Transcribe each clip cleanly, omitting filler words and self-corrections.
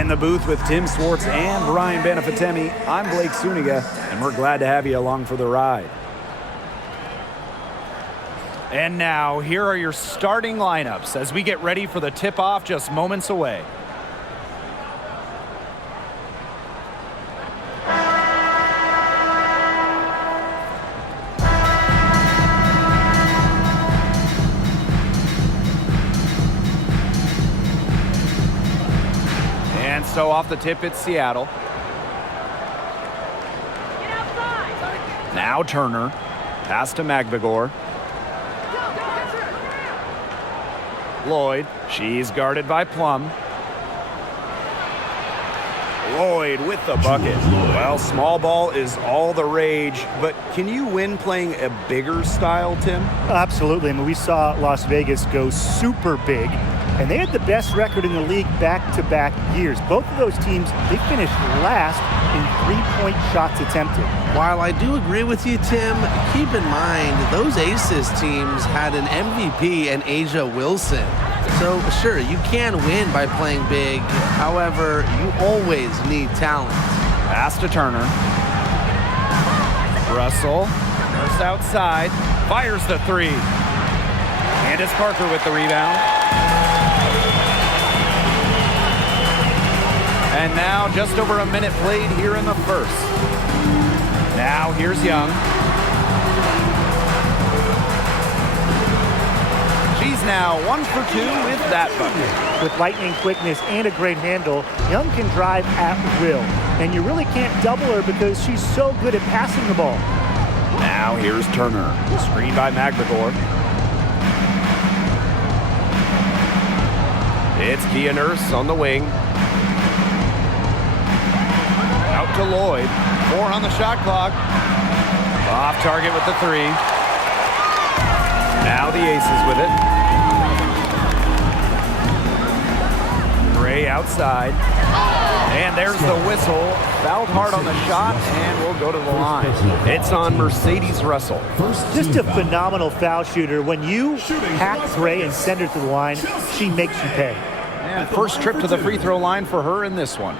In the booth with Tim Swartz and Ryan Banafitemi, I'm Blake Suniga, and we're glad to have you along for the ride. And now, here are your starting lineups as we get ready for the tip-off just moments away. And so off the tip, it's Seattle. Now Turner. Pass to Nbahighlights. Lloyd. She's guarded by Plum. Lloyd with the bucket. Well, small ball is all the rage, but can you win playing a bigger style, Tim? Absolutely. I mean, we saw Las Vegas go super big, and they had the best record in the league back-to-back years. Both of those teams, they finished last in three-point shots attempted. While I do agree with you, Tim, keep in mind those Aces teams had an MVP in Asia Wilson. So, sure, you can win by playing big. However, you always need talent. Pass to Turner. Russell. Nurse outside. Fires the three. Candace Parker with the rebound. And now just over a minute played here in the first. Now here's Young. She's now 1 for 2 with that bucket. With lightning quickness and a great handle, Young can drive at will. And you really can't double her because she's so good at passing the ball. Now here's Turner. Screen by Nbahighlights. It's Kia Nurse on the wing. Out to Lloyd. 4 on the shot clock. Off target with the three. Now the Aces with it. Gray outside. And there's the whistle. Fouled hard on the shot, and we'll go to the line. It's on Mercedes Russell. Just a phenomenal foul shooter. When you hack Gray and send her to the line, she makes you pay. And first trip to the free throw line for her in this one.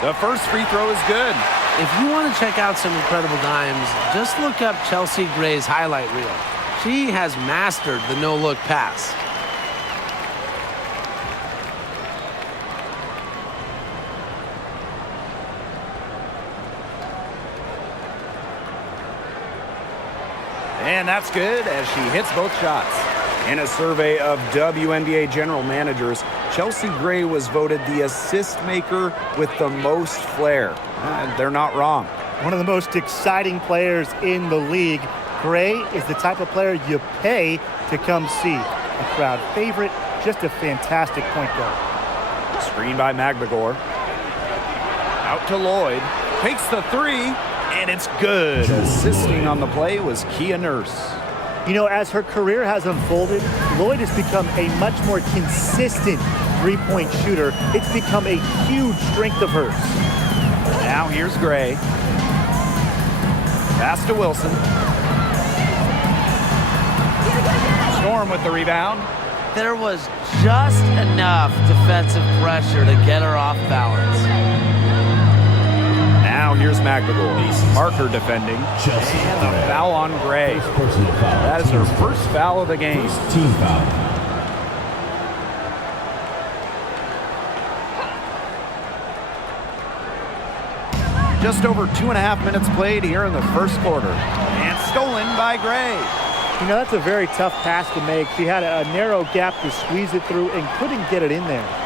The first free throw is good. If you want to check out some incredible dimes, just look up Chelsea Gray's highlight reel. She has mastered the no-look pass. And that's good as she hits both shots. In a survey of WNBA general managers, Chelsea Gray was voted the assist maker with the most flair. And they're not wrong. One of the most exciting players in the league. Gray is the type of player you pay to come see. A crowd favorite, just a fantastic point guard. Screen by Nbahighlights. Out to Lloyd. Takes the three, and it's good. Assisting on the play was Kia Nurse. You know, as her career has unfolded, Lloyd has become a much more consistent three-point shooter. It's become a huge strength of hers. Now here's Gray. Pass to Wilson. Storm with the rebound. There was just enough defensive pressure to get her off balance. Now here's Nbahighlights. Parker defending. And the foul on Gray. That is her first foul of the game. Team foul. Just over 2.5 minutes played here in the first quarter. And stolen by Gray. You know, that's a very tough pass to make. She had a narrow gap to squeeze it through and couldn't get it in there.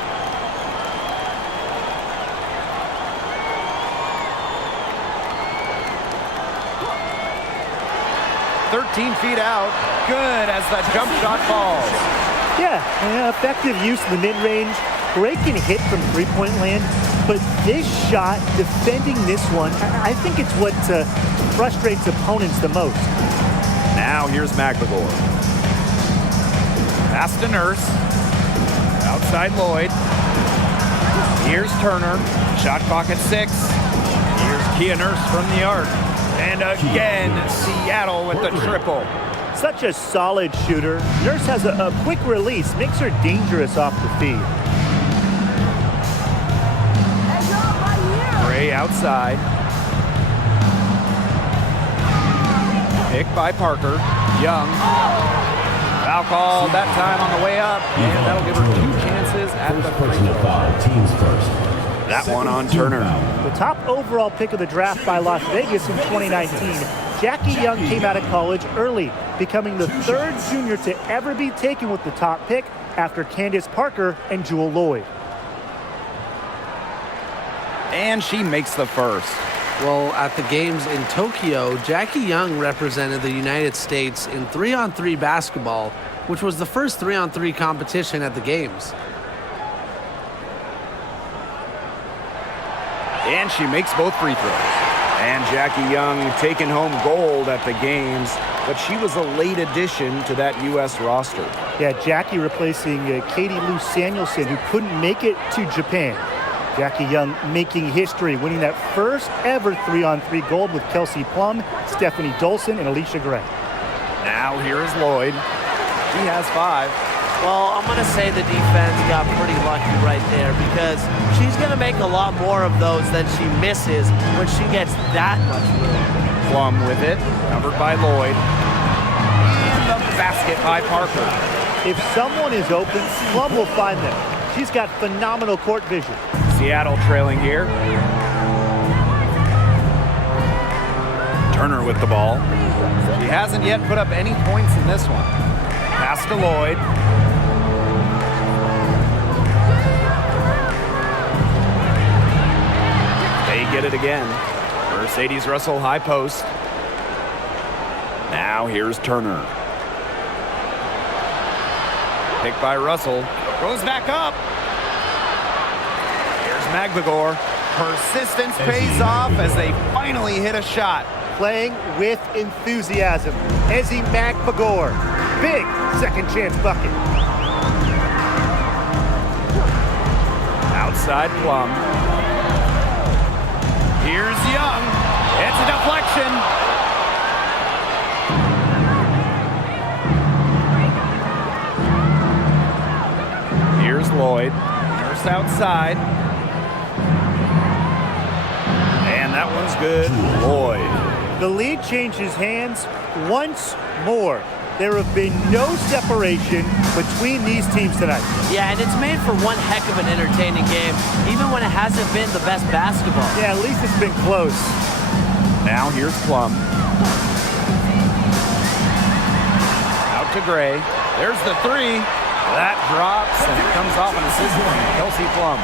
Feet out. Good as that jump shot falls. Yeah, effective use of the mid-range. Gray can hit from three-point land, but this shot, defending this one, I think it's what frustrates opponents the most. Now here's Nbahighlights. Pass to Nurse. Outside Lloyd. Here's Turner. Shot clock at 6. Here's Kia Nurse from the arc. And again, Seattle with the triple. Such a solid shooter. Nurse has a quick release, makes her dangerous off the feed. Gray outside. Picked by Parker. Young. Foul call that time on the way up, and that'll give her 2 chances at the free throw. Teams first. That one on Turner. The top overall pick of the draft by Las Vegas in 2019, Jackie Young came out of college early, becoming the 3rd junior to ever be taken with the top pick after Candace Parker and Jewel Lloyd. And she makes the first. Well, at the games in Tokyo, Jackie Young represented the United States in 3-on-3 basketball, which was the first 3-on-3 competition at the games. And she makes both free throws. And Jackie Young taking home gold at the games, but she was a late addition to that U.S. roster. Yeah, Jackie replacing Katie Lou Samuelson, who couldn't make it to Japan. Jackie Young making history, winning that first ever 3-on-3 gold with Kelsey Plum, Stephanie Dolson, and Alicia Gray. Now here is Lloyd. She has 5. Well, I'm going to say the defense got pretty lucky right there because she's going to make a lot more of those than she misses when she gets that much room. Plum with it, covered by Lloyd. And the basket by Parker. If someone is open, Plum will find them. She's got phenomenal court vision. Seattle trailing here. Turner with the ball. She hasn't yet put up any points in this one. Pass to Lloyd. They get it again. Mercedes Russell high post. Now here's Turner. Picked by Russell. Goes back up. Here's Magbagor. Persistence pays off as they finally hit a shot. Playing with enthusiasm. Ezzy Magbagor. Big second chance bucket. Outside Plum. Here's Young. It's a deflection. Here's Lloyd. Nurse outside. And that one's good. Lloyd. The lead changes hands once more. There have been no separation between these teams tonight. Yeah, and it's made for one heck of an entertaining game, even when it hasn't been the best basketball. Yeah, at least it's been close. Now here's Plum. Out to Gray. There's the 3. That drops, and it comes off an assist from Kelsey Plum.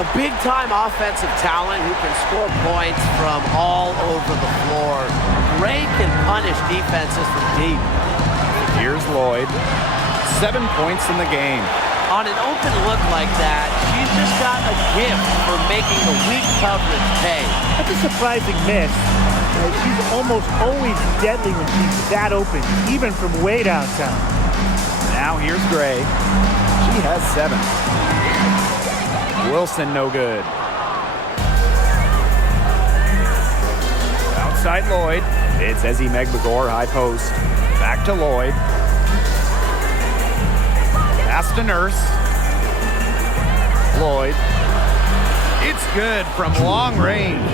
A big-time offensive talent who can score points from all over the floor. Gray can punish defenses from deep. Here's Lloyd. 7 points in the game. On an open look like that, she's just got a gift for making the weak coverage pay. That's a surprising miss. She's almost always deadly when she's that open, even from way downtown. Now here's Gray. She has 7. Wilson no good. Outside Lloyd. It's Ezzy Magbagor, high post. Back to Lloyd. Pass to Nurse. Lloyd. It's good from long range.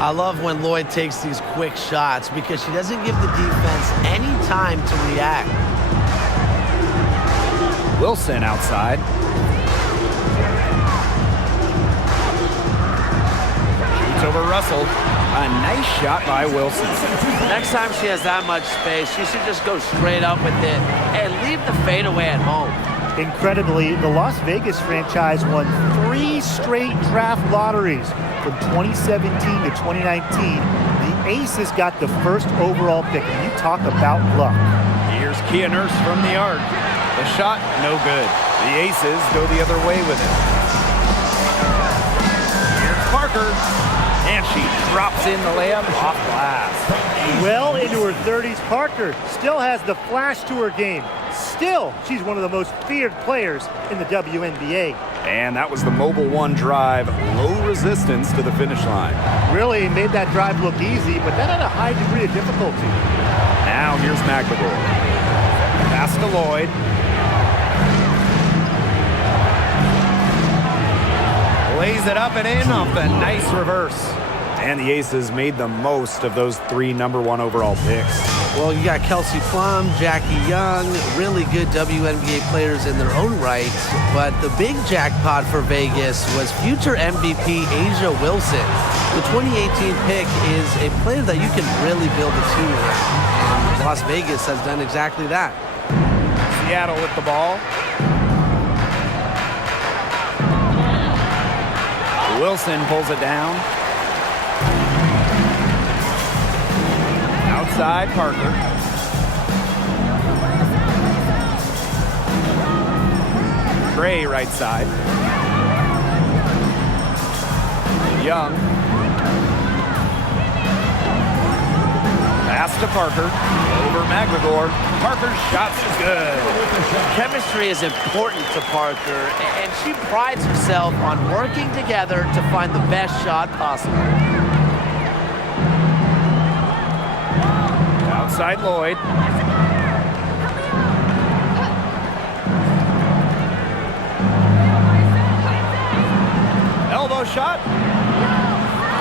I love when Lloyd takes these quick shots because she doesn't give the defense any time to react. Wilson outside. Shoots over Russell. A nice shot by Wilson. Next time she has that much space, she should just go straight up with it and leave the fadeaway at home. Incredibly, the Las Vegas franchise won 3 straight draft lotteries. From 2017 to 2019, the Aces got the first overall pick. And you talk about luck. Here's Kia Nurse from the arc. The shot, no good. The Aces go the other way with it. Here's Parker. And she drops in the layup off glass. Well into her 30s, Parker still has the flash to her game. Still, she's one of the most feared players in the WNBA. And that was the Mobile One drive. Low resistance to the finish line. Really made that drive look easy, but that had a high degree of difficulty. Now here's Magbagor. Pass to Lloyd. Lays it up and in off the nice reverse. And the Aces made the most of those 3 #1 overall picks. Well, you got Kelsey Plum, Jackie Young, really good WNBA players in their own right. But the big jackpot for Vegas was future MVP Asia Wilson. The 2018 pick is a player that you can really build a team around. And Las Vegas has done exactly that. Seattle with the ball. Wilson pulls it down. Outside, Parker. Gray right side. Young. Pass to Parker. Over McGregor. Parker's shot's good. Chemistry is important to Parker, and she prides herself on working together to find the best shot possible. Outside Lloyd. Elbow shot.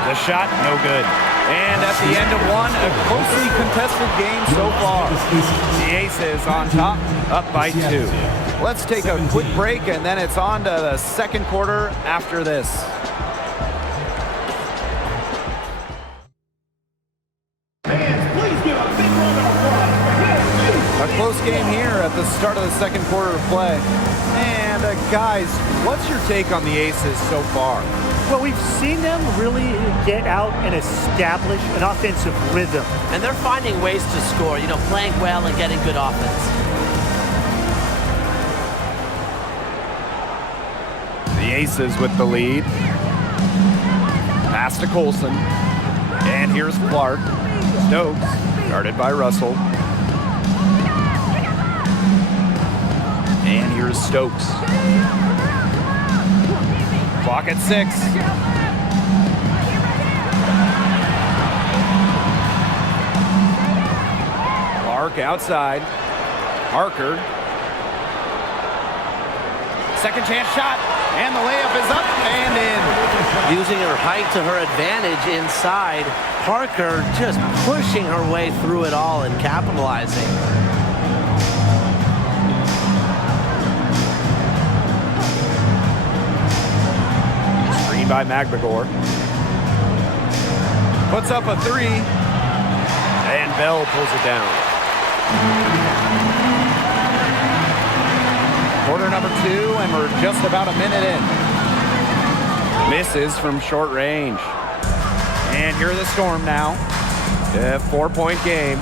The shot, no good. And at the end of one, a closely contested game so far. The Aces on top, up by 2. Let's take a quick break, and then it's on to the second quarter after this. A close game here at the start of the second quarter of play. And guys, what's your take on the Aces so far? Well, we've seen them really get out and establish an offensive rhythm. And they're finding ways to score, playing well and getting good offense. The Aces with the lead. Pass to Colson. And here's Clark. Stokes, guarded by Russell. And here's Stokes. Clock at 6. Clark outside. Parker. Second chance shot. And the layup is up and in. Using her height to her advantage inside. Parker just pushing her way through it all and capitalizing. By McGregor. Puts up a 3. And Bell pulls it down. Quarter number 2, and we're just about a minute in. Misses from short range. And here are the Storm now. A 4-point game.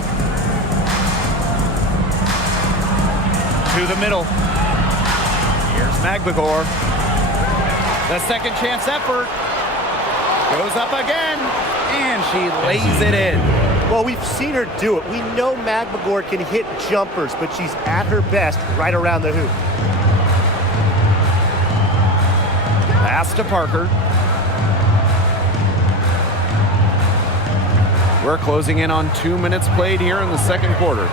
To the middle. Here's McGregor. The second chance effort goes up again, and she lays it in. Well, we've seen her do it. We know McGregor can hit jumpers, but she's at her best right around the hoop. Pass to Parker. We're closing in on 2 minutes played here in the second quarter.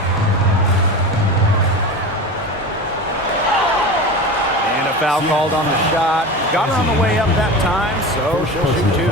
Foul called on the shot. Got her on the way up that time, so she'll shoot 2.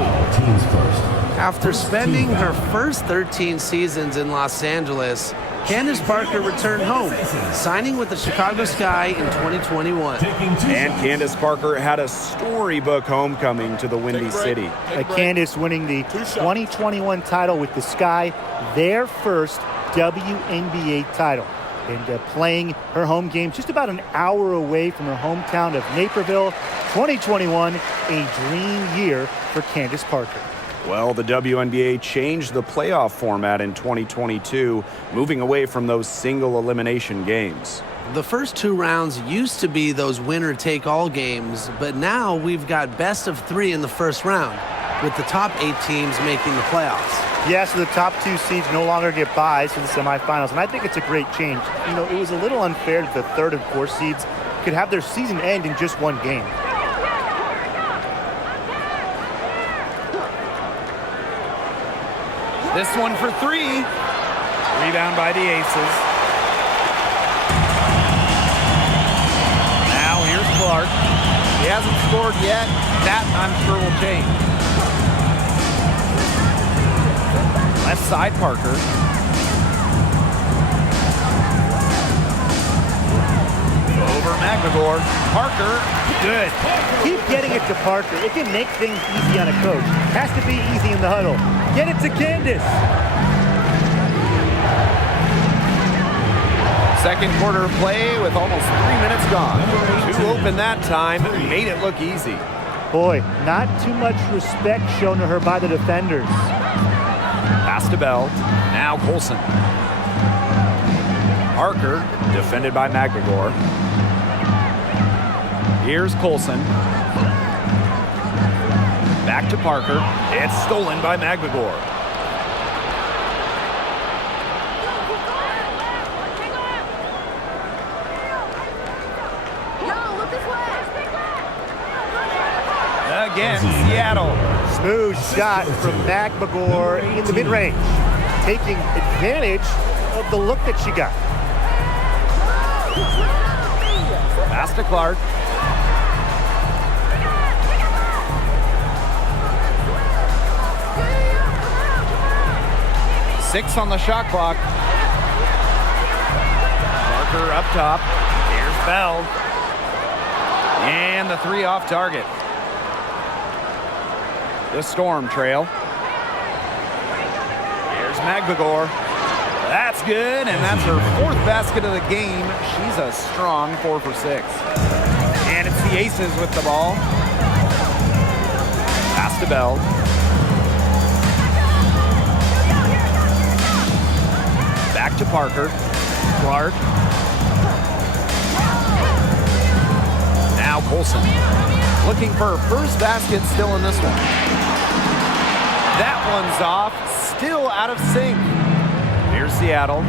After spending her first 13 seasons in Los Angeles, Candace Parker returned home, signing with the Chicago Sky in 2021. And Candace Parker had a storybook homecoming to the Windy City. Candace winning the 2021 title with the Sky, their first WNBA title. And playing her home game just about an hour away from her hometown of Naperville. 2021, a dream year for Candace Parker. Well, the WNBA changed the playoff format in 2022, moving away from those single elimination games. The first 2 rounds used to be those winner-take-all games, but now we've got best of 3 in the first round, with the top 8 teams making the playoffs. Yeah, so the top 2 seeds no longer get buys to the semifinals, and I think it's a great change. It was a little unfair that the 3rd and 4th seeds could have their season end in just one game. This one for 3. Rebound by the Aces. Now here's Clark. hasn't scored yet. That, I'm sure, will change. Left side, Parker. Over McGregor. Parker, good. Keep getting it to Parker. It can make things easy on a coach. Has to be easy in the huddle. Get it to Candace. Second quarter of play with almost 3 minutes gone. Two open that time, made it look easy. Boy, not too much respect shown to her by the defenders. Pass to Bell. Now Colson. Parker, defended by McGregor. Here's Colson. Back to Parker. It's stolen by McGregor. Again, Seattle. Smooth shot from McGregor in the mid-range, taking advantage of the look that she got. Pass to Clark. Six on the shot clock. Parker up top. Here's Bell. And the three off target. The Storm trail. Here's McGregor. That's good, and that's her fourth basket of the game. She's a strong 4 for 6. And it's the Aces with the ball. Pass to Bell. Back to Parker. Clark. Now Colson. Looking for her first basket still in this one. That one's off, still out of sync. Here's Seattle.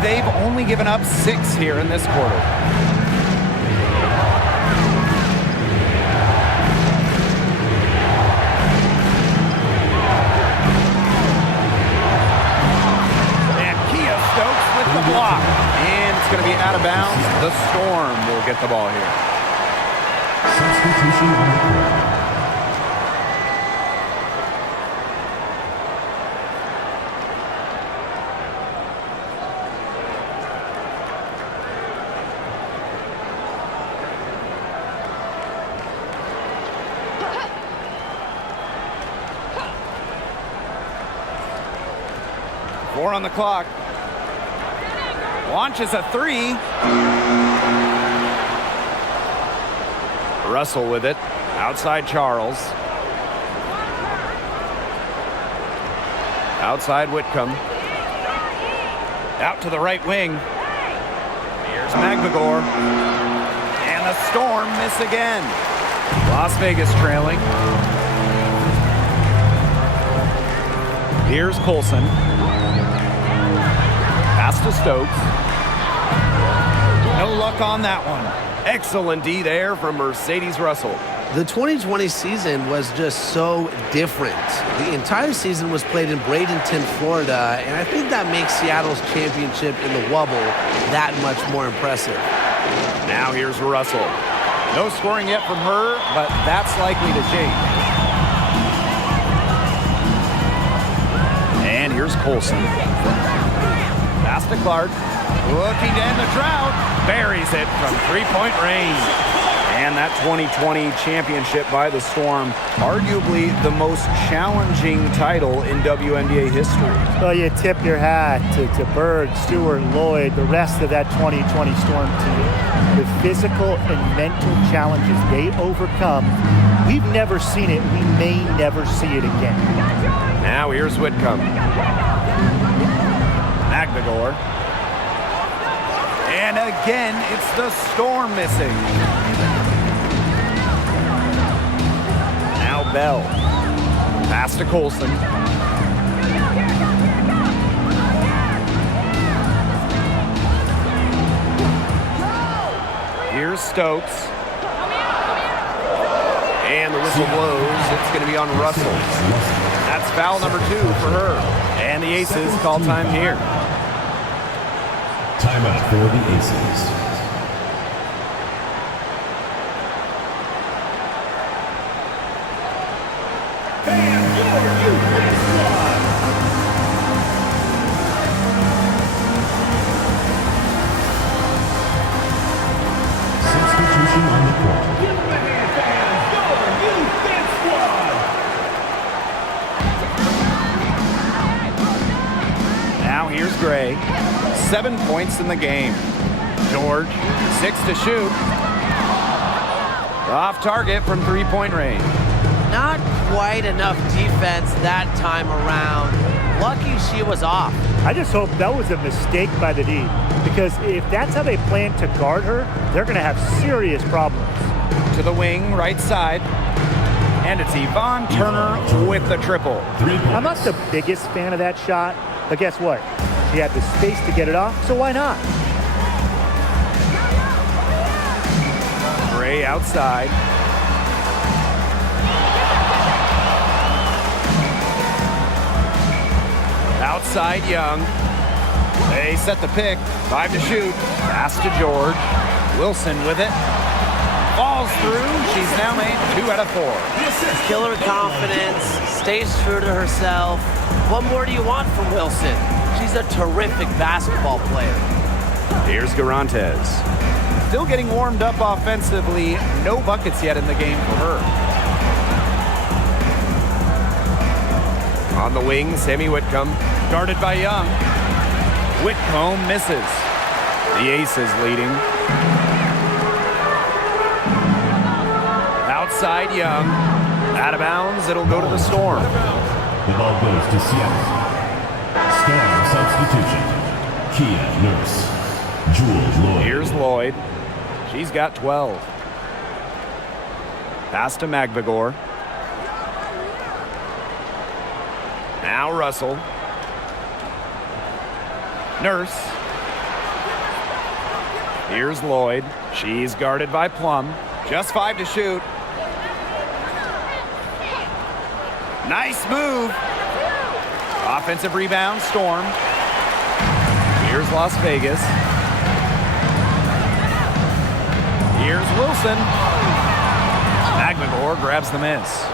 They've only given up 6 here in this quarter. And Kia Stokes with the block. And it's going to be out of bounds. The Storm will get the ball here. Substitution on the court. Four on the clock. Launches a three. Russell with it. Outside Charles. Outside Whitcomb. Out to the right wing. Here's McGregor. And the Storm miss again. Las Vegas trailing. Here's Colson. Pass to Stokes. No luck on that one. Excellent D there from Mercedes Russell. The 2020 season was just so different. The entire season was played in Bradenton, Florida, and I think that makes Seattle's championship in the Wubble that much more impressive. Now here's Russell. No scoring yet from her, but that's likely to change. And here's Colson. Pass to Clark. Looking to end the drought. Buries it from three-point range. And that 2020 championship by the Storm, arguably the most challenging title in WNBA history. So you tip your hat to Berg, Stewart, Lloyd, the rest of that 2020 Storm team. The physical and mental challenges they overcome, we've never seen it. We may never see it again. Now here's Whitcomb. McGregor. And again, it's the Storm missing. Now Bell. Pass to Colson. Here's Stokes. And the whistle blows. It's going to be on Russell. That's foul number 2 for her. And the Aces call time here. Timeout for the Aces. Substitution on the court. Now here's Gray. 7 points in the game. George, 6 to shoot. Off target from three-point range. Not quite enough defense that time around. Lucky she was off. I just hope that was a mistake by the D, because if that's how they plan to guard her, they're going to have serious problems. To the wing, right side. And it's Yvonne Turner with the triple. I'm not the biggest fan of that shot, but guess what? She had the space to get it off, so why not? Gray outside. Outside Young. They set the pick. 5 to shoot. Pass to George. Wilson with it. Falls through. She's now made 2 out of 4. Killer confidence, stays true to herself. What more do you want from Wilson? She's a terrific basketball player. Here's Garantes. Still getting warmed up offensively. No buckets yet in the game for her. On the wing, Sammy Whitcomb. Guarded by Young. Whitcomb misses. The Aces leading. Outside Young. Out of bounds, it'll go to the Storm. The ball goes to Seattle. Storm substitution. Kia Nurse. Jules Lloyd. Here's Lloyd. She's got 12. Pass to Magbagor. Now Russell. Nurse. Here's Lloyd. She's guarded by Plum. Just 5 to shoot. Nice move. Offensive rebound, Storm. Here's Las Vegas. Here's Wilson. Magbagor grabs the miss.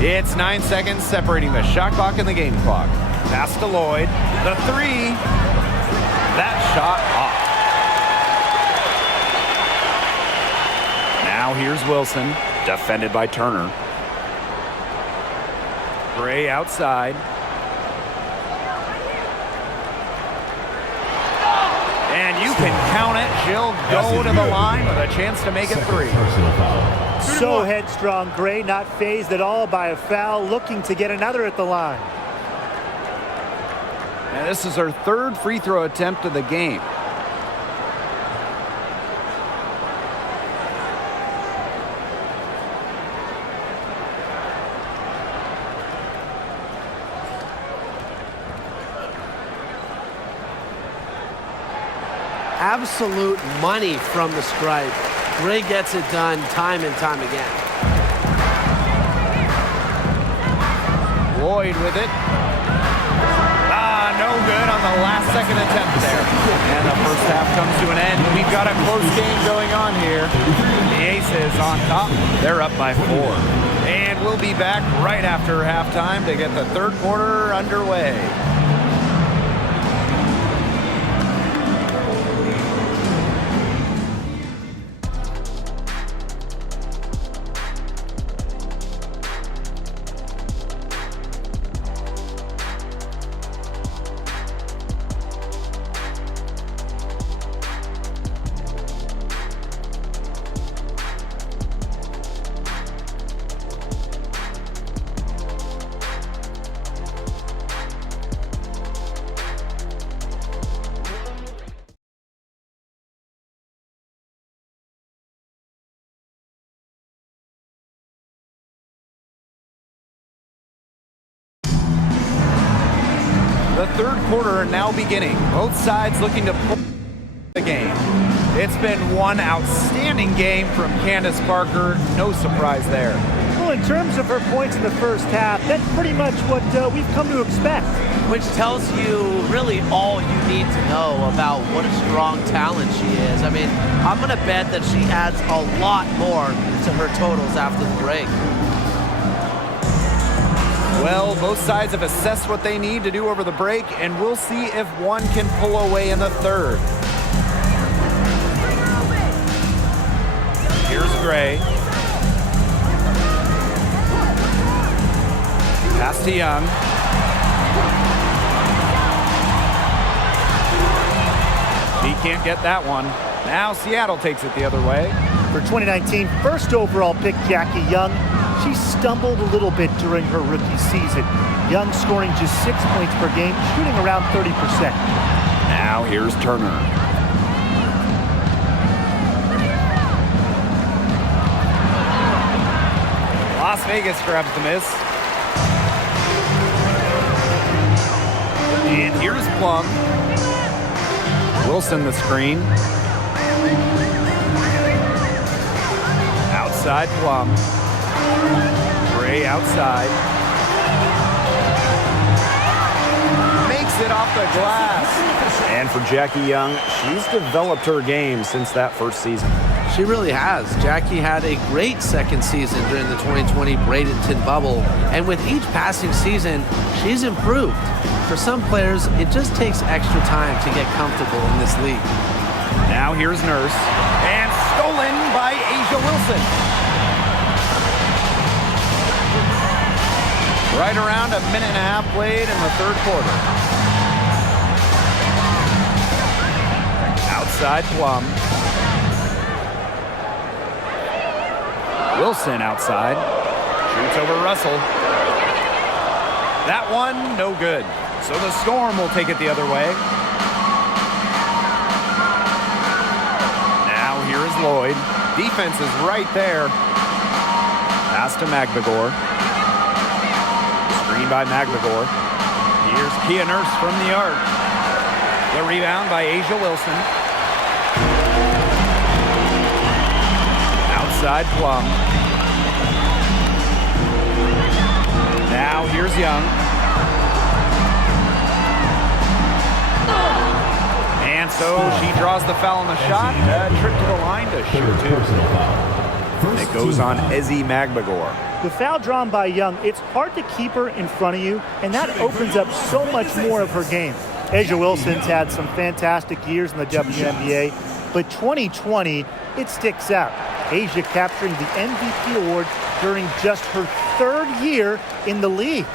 It's 9 seconds separating the shot clock and the game clock. Pass to Lloyd. The 3. That shot off. Now here's Wilson, defended by Turner. Gray outside. And you can count it. She'll go to the line with a chance to make it 3. Personal foul. So headstrong, Gray, not fazed at all by a foul, looking to get another at the line. And this is her 3rd free throw attempt of the game. Absolute money from the stripe. Gray gets it done time and time again. Lloyd with it. No good on the last second attempt there. And the first half comes to an end. We've got a close game going on here. The Aces on top. They're up by 4. And we'll be back right after halftime to get the 3rd quarter underway. The 3rd quarter now beginning. Both sides looking to pull the game. It's been one outstanding game from Candace Parker. No surprise there. Well, in terms of her points in the first half, that's pretty much what we've come to expect. Which tells you really all you need to know about what a strong talent she is. I mean, I'm going to bet that she adds a lot more to her totals after the break. Well, both sides have assessed what they need to do over the break, and we'll see if one can pull away in the third. Here's Gray. Pass to Young. He can't get that one. Now Seattle takes it the other way. For 2019 first overall pick Jackie Young, she stumbled a little bit during her rookie season. Young scoring just 6 points per game, shooting around 30%. Now here's Turner. Las Vegas grabs the miss. And here's Plum. Wilson the screen. Outside Plum. Gray outside. Makes it off the glass. And for Jackie Young, she's developed her game since that first season. She really has. Jackie had a great second season during the 2020 Bradenton bubble, and with each passing season, she's improved. For some players, it just takes extra time to get comfortable in this league. Now here's Nurse, and stolen by Asia Wilson. Right around a minute and a half played in the third quarter. Outside Plum. Wilson outside. Shoots over Russell. That one, no good. So the Storm will take it the other way. Now here is Lloyd. Defense is right there. Pass to Magbegor. Screen by Magbegor. Here's Kia Nurse from the arc. The rebound by Asia Wilson. Outside Plum. Now here's Young. And so she draws the foul on the shot. Trip to the line to shoot two. And it goes on Ezzy Magbegor. The foul drawn by Young, it's hard to keep her in front of you, and that opens up so much more of her game. Asia Wilson's had some fantastic years in the WNBA, but 2020, it sticks out. Asia capturing the MVP award during just her third year in the league.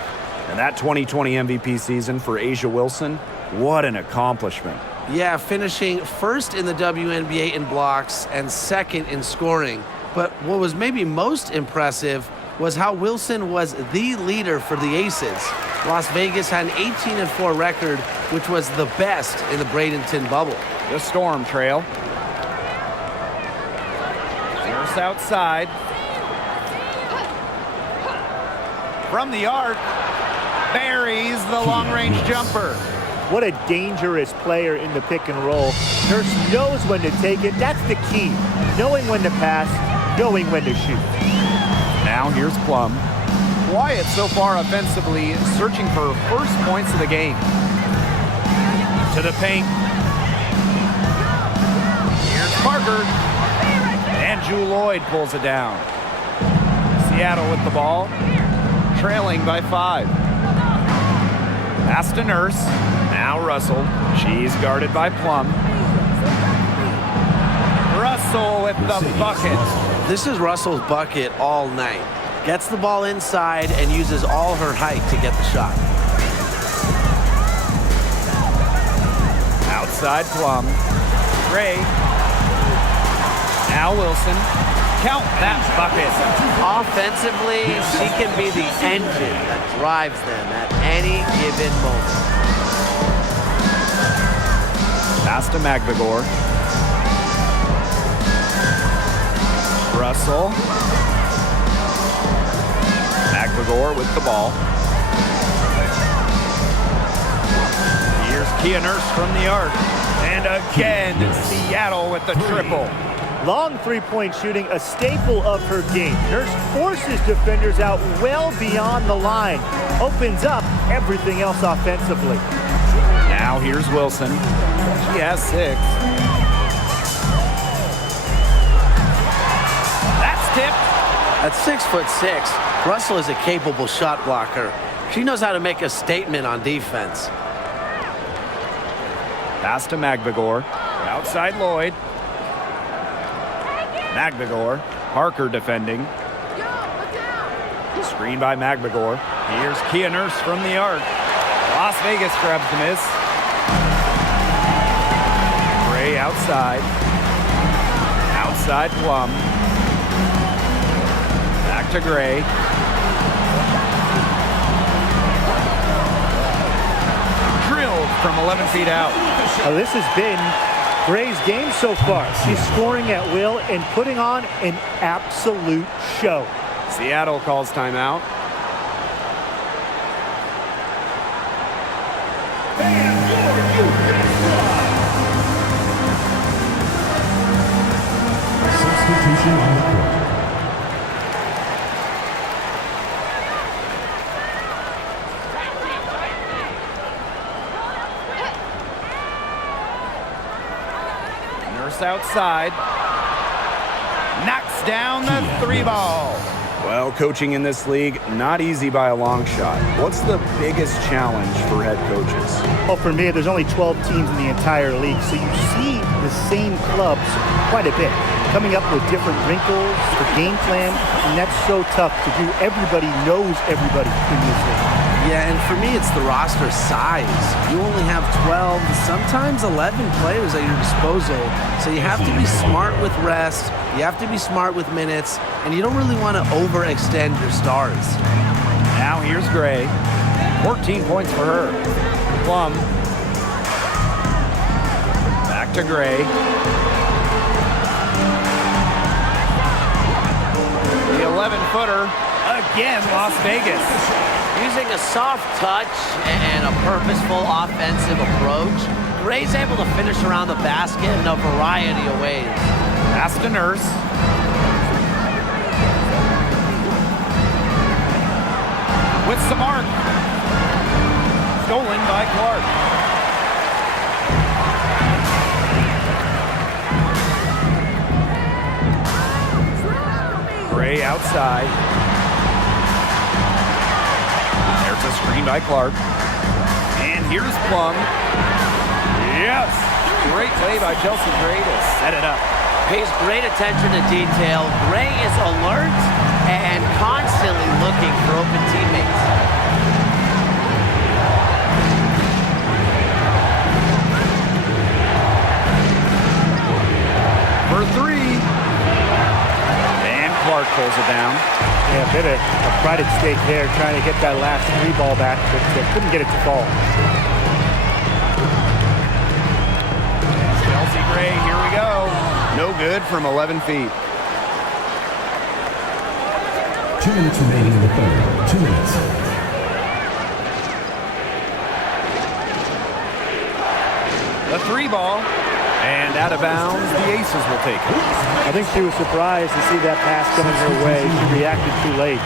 And that 2020 MVP season for Asia Wilson, what an accomplishment. Yeah, finishing first in the WNBA in blocks and second in scoring. But what was maybe most impressive was how Wilson was the leader for the Aces. Las Vegas had an 18-4 record, which was the best in the Bradenton bubble. The Storm trail. Nurse outside. From the arc, buries the long-range jumper. What a dangerous player in the pick and roll. Nurse knows when to take it. That's the key. Knowing when to pass, knowing when to shoot. Now here's Plum. Quiet so far offensively, searching for first points of the game. To the paint. Here's Parker. And Jewel Lloyd pulls it down. Seattle with the ball, trailing by 5. Pass to Nurse. Now Russell. She's guarded by Plum. Russell with the bucket. This is Russell's bucket all night. Gets the ball inside and uses all her height to get the shot. Outside Plum. Gray. Now Wilson. Count that bucket. Offensively, she can be the engine that drives them at any given moment. Pass to Magbegor. Russell. Magbegor with the ball. Here's Kia Nurse from the arc. And again, Seattle with the triple. Long three-point shooting, a staple of her game. Nurse forces defenders out well beyond the line. Opens up everything else offensively. Now here's Wilson. She has 6. That's tipped. At 6'6", Russell is a capable shot blocker. She knows how to make a statement on defense. Pass to Magbegor. Outside Lloyd. Magbegor. Parker defending. Screen by Magbegor. Here's Kia Nurse from the arc. Las Vegas grabs the miss. Gray outside. Outside Plum. Back to Gray. Drilled from 11 feet out. Now, this has been Gray's game so far. She's scoring at will and putting on an absolute show. Seattle calls timeout. Substitution on the court. Nurse outside. Knocks down the 3-ball. Well, coaching in this league, not easy by a long shot. What's the biggest challenge for head coaches? Well, for me, there's only 12 teams in the entire league, so you see the same clubs quite a bit, coming up with different wrinkles, the game plan, and that's so tough to do. Everybody knows everybody in this league. Yeah, and for me, it's the roster size. You only have 12, sometimes 11 players at your disposal. So you have to be smart with rest, you have to be smart with minutes, and you don't really want to overextend your stars. Now here's Gray. 14 points for her. Plum. Back to Gray. The 11-footer. Again, Las Vegas. Using a soft touch and a purposeful offensive approach, Gray's able to finish around the basket in a variety of ways. Pass to Nurse. With some arc. Stolen by Clark. Gray outside. There's a screen by Clark. And here's Plum. Yes! Great play by Chelsea Gray to set it up. Pays great attention to detail. Gray is alert and constantly looking for open teammates. For 3. And Clark pulls it down. Yeah, a bit of a pride at stake there, trying to get that last 3-ball back, but couldn't get it to fall. Chelsea Gray, here we go. No good from 11 feet. 2 minutes remaining in the third. 2 minutes. The 3-ball. And out of bounds, the Aces will take it. I think she was surprised to see that pass coming her way. She reacted too late.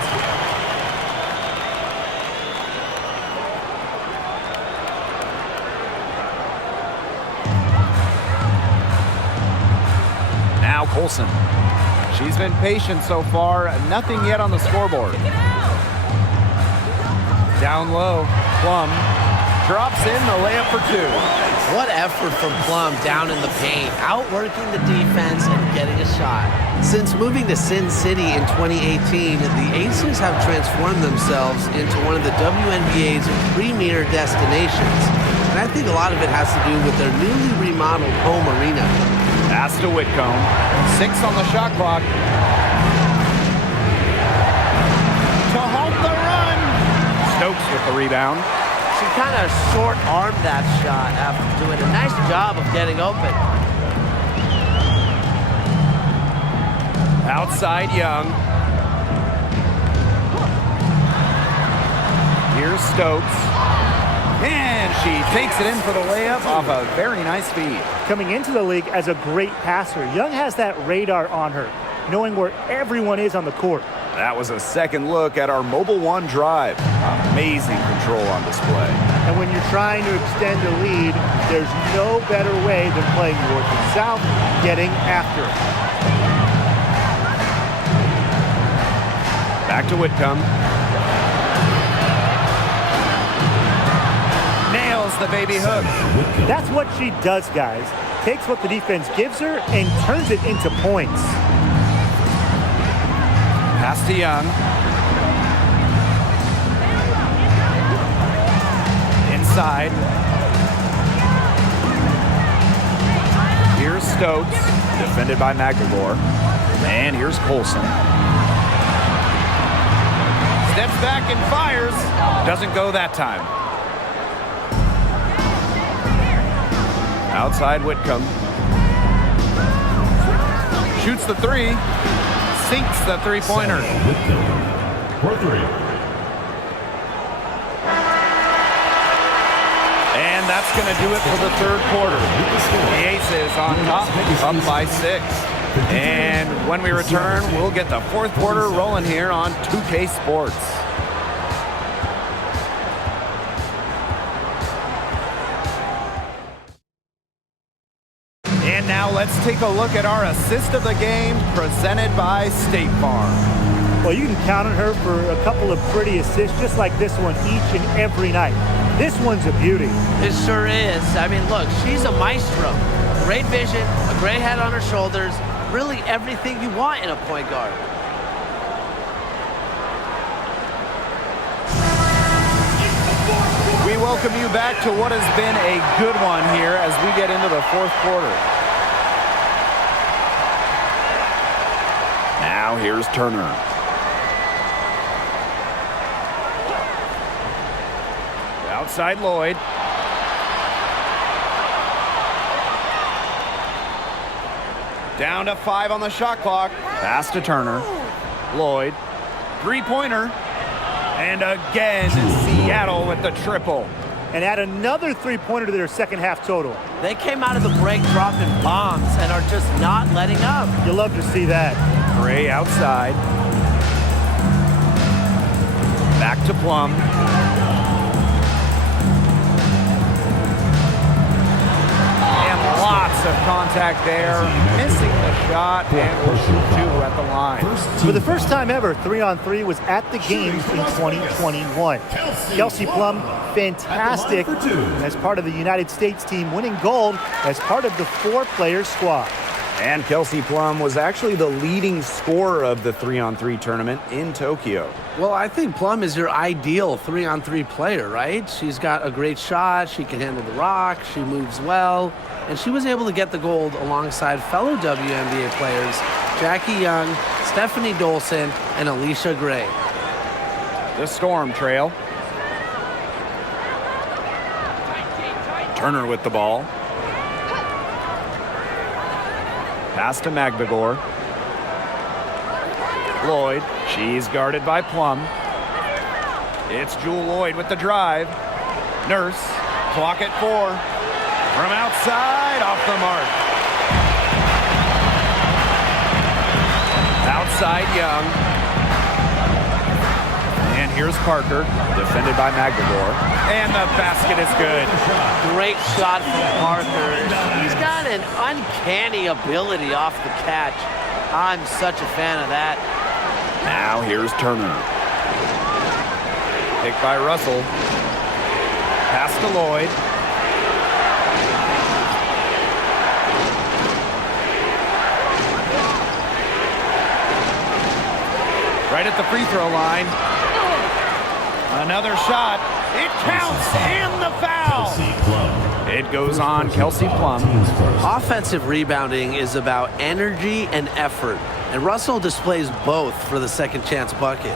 Now Colson. She's been patient so far. Nothing yet on the scoreboard. Down low. Plum drops in the layup for 2. What effort from Plum down in the paint, outworking the defense and getting a shot. Since moving to Sin City in 2018, the Aces have transformed themselves into one of the WNBA's premier destinations. And I think a lot of it has to do with their newly remodeled home arena. Pass to Whitcomb. 6 on the shot clock. To halt the run. Stokes with the rebound. She kind of short-armed that shot after doing a nice job of getting open. Outside Young. Here's Stokes. And she takes it in for the layup off a very nice feed. Coming into the league as a great passer, Young has that radar on her, knowing where everyone is on the court. That was a second look at our Mobile One drive. Amazing control on display. And when you're trying to extend the lead, there's no better way than playing north and south, getting after it. Back to Whitcomb. Nails the baby hook. That's what she does, guys. Takes what the defense gives her and turns it into points. Pass to Young. Inside. Here's Stokes, defended by McGregor. And here's Colson. Steps back and fires. Doesn't go that time. Outside Whitcomb. Shoots the three. Sinks the three-pointer. For three. And that's going to do it for the third quarter. The Aces on top, up by 6. And when we return, we'll get the fourth quarter rolling here on 2K Sports. And now let's take a look at our assist of the game presented by State Farm. Well, you can count on her for a couple of pretty assists just like this one each and every night. This one's a beauty. It sure is. I mean, look, she's a maestro. Great vision, a great head on her shoulders, really everything you want in a point guard. We welcome you back to what has been a good one here as we get into the fourth quarter. Now here's Turner. Outside Lloyd. Down to 5 on the shot clock. Pass to Turner. Lloyd. Three-pointer. And again, Seattle with the triple. And add another three-pointer to their second half total. They came out of the break dropping bombs and are just not letting up. You'll love to see that. Gray outside. Back to Plum. And lots of contact there. Missing the shot and will shoot 2 at the line. For the first time ever, 3-on-3 was at the games in 2021. Kelsey Plum, fantastic as part of the United States team, winning gold as part of the 4-player squad. And Kelsey Plum was actually the leading scorer of the 3-on-3 tournament in Tokyo. Well, I think Plum is your ideal 3-on-3 player, right? She's got a great shot, she can handle the rock, she moves well, and she was able to get the gold alongside fellow WNBA players Jackie Young, Stephanie Dolson, and Alicia Gray. The Storm trail. Turner with the ball. Pass to McGregor. Lloyd, she's guarded by Plum. It's Jewel Lloyd with the drive. Nurse, clock at 4. From outside, off the mark. Outside Young. And here's Parker, defended by McGregor. And the basket is good. Great shot from Parker. She's got an uncanny ability off the catch. I'm such a fan of that. Now here's Turner. Picked by Russell. Pass to Lloyd. Right at the free throw line. Another shot. It counts and the foul. It goes on Kelsey Plum. Offensive rebounding is about energy and effort, and Russell displays both for the second chance bucket.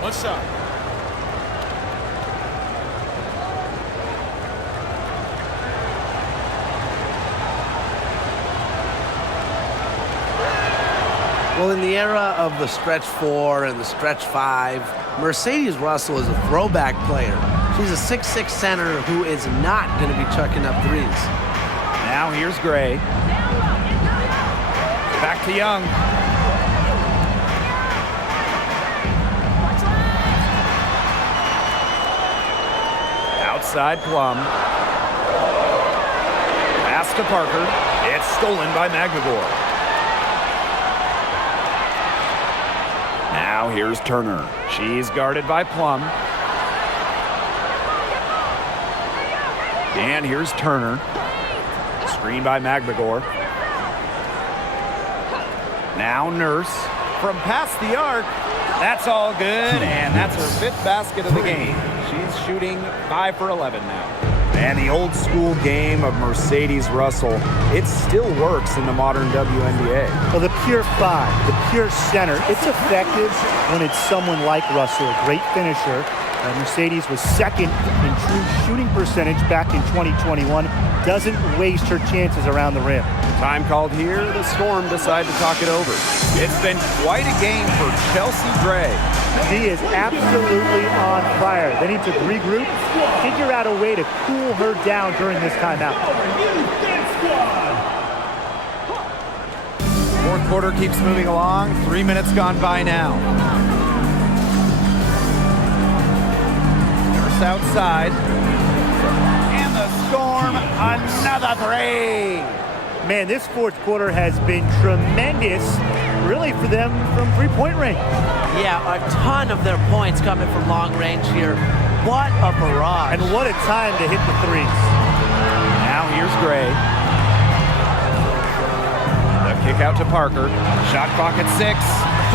What's up? Well, in the era of the stretch 4 and the stretch 5, Mercedes Russell is a throwback player. She's a 6'6" center who is not going to be chucking up threes. Now here's Gray. Back to Young. Outside Plum. Pass to Parker. It's stolen by McGregor. Now here's Turner. She's guarded by Plum. And here's Turner. Screen by McGregor. Now Nurse from past the arc. That's all good, and that's her 5th basket of the game. She's shooting 5 for 11 now. And the old school game of Mercedes Russell, it still works in the modern WNBA. Well, the pure 5, the pure center, it's effective when it's someone like Russell, a great finisher. Mercedes was 2nd in true shooting percentage back in 2021. Doesn't waste her chances around the rim. Time called here. The Storm decide to talk it over. It's been quite a game for Chelsea Gray. She is absolutely on fire. They need to regroup, figure out a way to cool her down during this timeout. 4th quarter keeps moving along. 3 minutes gone by now. Nurse outside. And the Storm, another 3. Man, this 4th quarter has been tremendous, really, for them from three-point range. Yeah, a ton of their points coming from long range here. What a barrage. And what a time to hit the threes. Now here's Gray. The kick out to Parker. Shot clock at 6.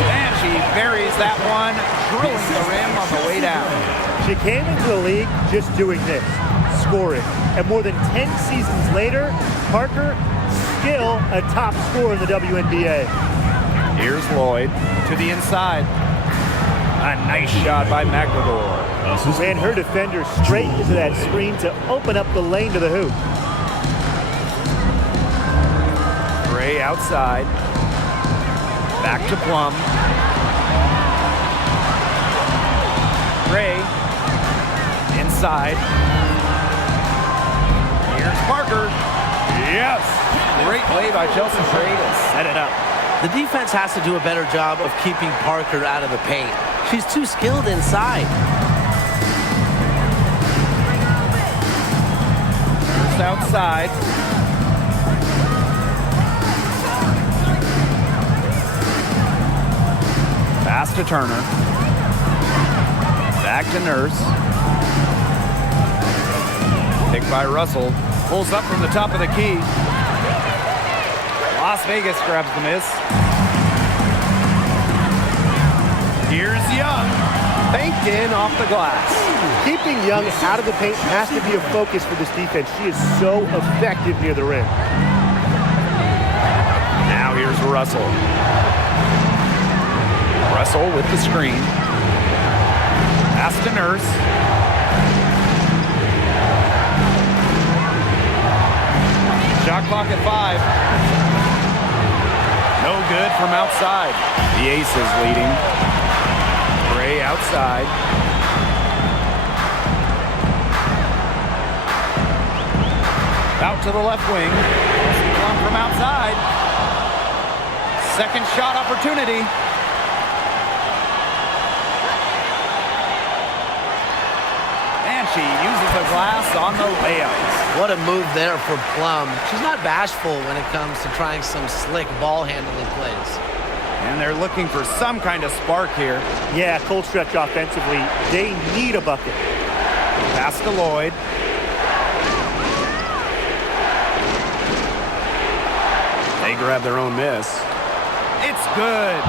And she buries that one, drilling the rim on the way down. She came into the league just doing this, scoring. And more than 10 seasons later, Parker still a top scorer in the WNBA. Here's Lloyd to the inside. A nice shot by McGregor. Ran her defender straight into that screen to open up the lane to the hoop. Gray outside. Back to Plum. Gray inside. Here's Parker. Yes! Great play by Chelsea Gray to set it up. The defense has to do a better job of keeping Parker out of the paint. She's too skilled inside. Just outside. Pass to Turner. Back to Nurse. Picked by Russell. Pulls up from the top of the key. Las Vegas grabs the miss. Here's Young. Banked in off the glass. Keeping Young out of the paint has to be a focus for this defense. She is so effective near the rim. Now here's Russell. Russell with the screen. Pass to Nurse. Shot clock at 5. No good from outside. The Ace is leading. Gray outside. Out to the left wing. Plum from outside. Second shot opportunity. And she uses the glass on the layup. What a move there for Plum. She's not bashful when it comes to trying some slick ball handling plays. And they're looking for some kind of spark here. Yeah, cold stretch offensively. They need a bucket. Pass to Lloyd. They grab their own miss. It's good.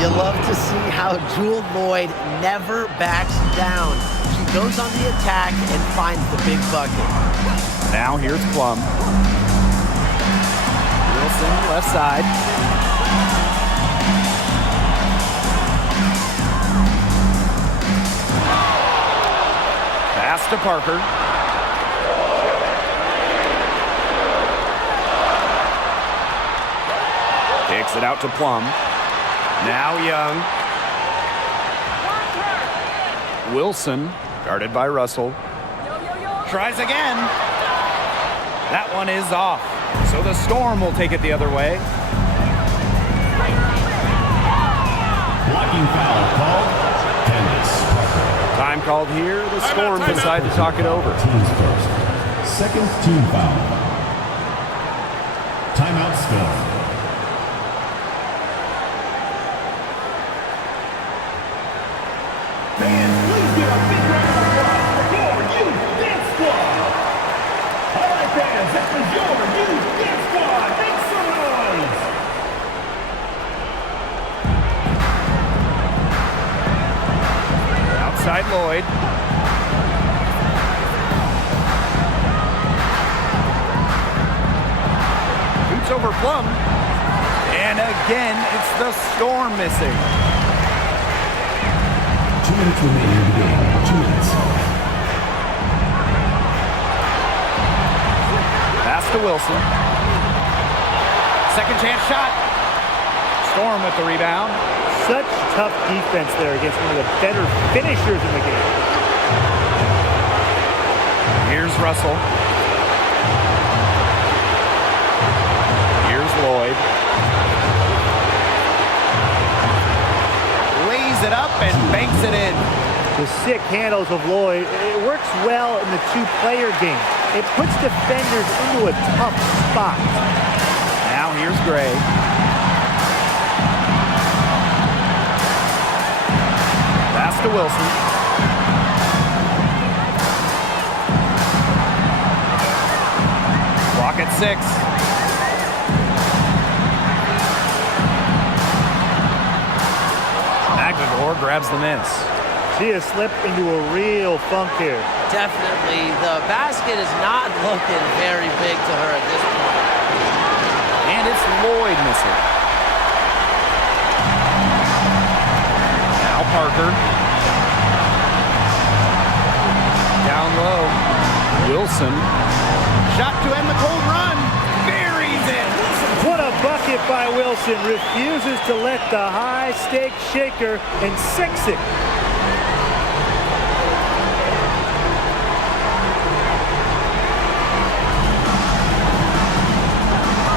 You love to see how Jewel Lloyd never backs down. She goes on the attack and finds the big bucket. Now here's Plum. Wilson left side. Pass to Parker. Kicks it out to Plum. Now Young. Wilson, guarded by Russell. Tries again. That one is off. So the Storm will take it the other way. Blocking foul called. Candace Parker. Time called here. The Storm decide to talk it over. Teams first. Second team foul. Timeout score. Fans, please give a big round of applause for your youth dance squad. All right, fans, that was your youth dance squad. Make some noise. Outside Lloyd. Shoots over Plum. And again, it's the Storm missing. 2 minutes remaining in the game. 2 minutes. Pass to Wilson. Second chance shot. Storm with the rebound. Such tough defense there against one of the better finishers in the game. Here's Russell. Here's Lloyd. Lays it up and banks it in. The sick handles of Lloyd, it works well in the two-player game. It puts defenders into a tough spot. Now here's Gray. Pass to Wilson. Clock at 6. Magdador grabs the miss. She has slipped into a real funk here. Definitely. The basket is not looking very big to her at this point. And it's Lloyd missing. Now Parker. Down low. Wilson. Shot to end the cold run. Buries it. What a bucket by Wilson. Refuses to let the high-stakes shaker and sinks it.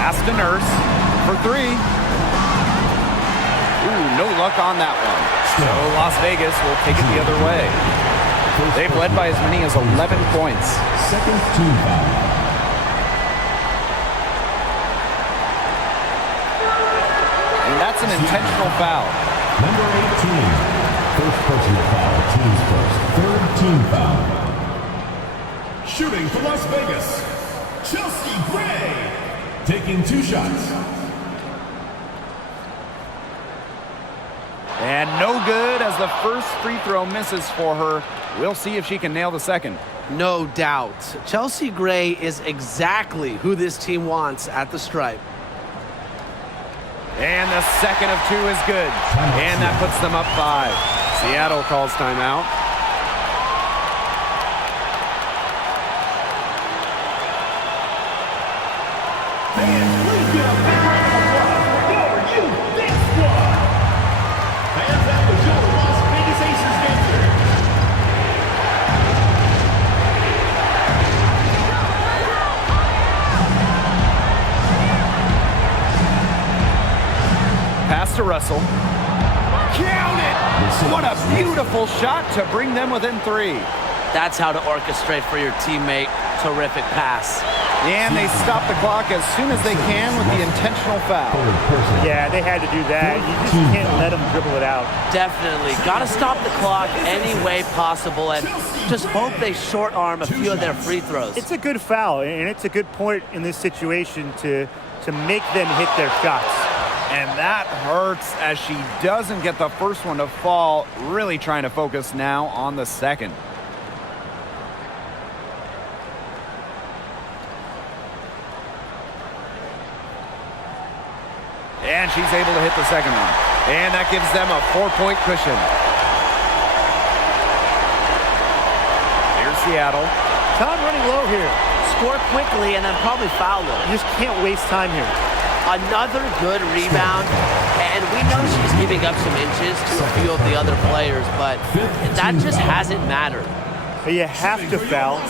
Pass to Nurse for 3. Ooh, no luck on that one. So Las Vegas will take it the other way. They've led by as many as 11 points. Second team foul. And that's an intentional foul. Number 18. First personal foul. Teams first. Third team foul. Shooting for Las Vegas. Chelsea Gray. Taking 2 shots. And no good as the first free throw misses for her. We'll see if she can nail the second. No doubt. Chelsea Gray is exactly who this team wants at the stripe. And the second of 2 is good. And that puts them up 5. Seattle calls timeout. Fans, please give a big round of applause for your youth dance squad. Fans, that was your Las Vegas Aces dancer. Pass to Russell. Count it! What a beautiful shot to bring them within 3. That's how to orchestrate for your teammate. Terrific pass. And they stop the clock as soon as they can with the intentional foul. Yeah, they had to do that. You just can't let them dribble it out. Definitely. Got to stop the clock any way possible and just hope they short arm a few of their free throws. It's a good foul, and it's a good point in this situation to make them hit their shots. And that hurts as she doesn't get the first one to fall. Really trying to focus now on the second. And she's able to hit the second one. And that gives them a 4-point cushion. Here's Seattle. Time running low here. Score quickly and then probably foul them. You just can't waste time here. Another good rebound, and we know she's giving up some inches to a few of the other players, but that just hasn't mattered. You have to foul,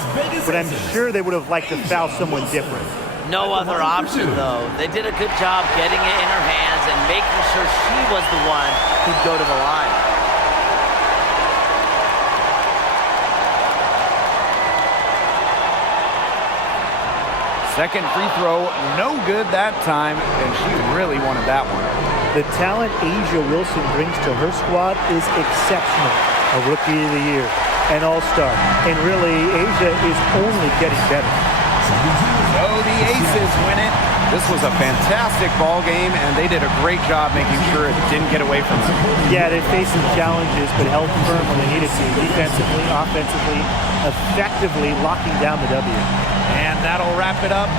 but I'm sure they would have liked to foul someone different. No other option, though. They did a good job getting it in her hands and making sure she was the one who'd go to the line. Second free throw, no good that time, and she really wanted that one. The talent Asia Wilson brings to her squad is exceptional. A Rookie of the Year, an All-Star, and really, Asia is only getting better. So the Aces win it. This was a fantastic ball game, and they did a great job making sure it didn't get away from them. Yeah, they faced some challenges, but held firm when they needed to, defensively, offensively, effectively locking down the W. And that'll wrap it up.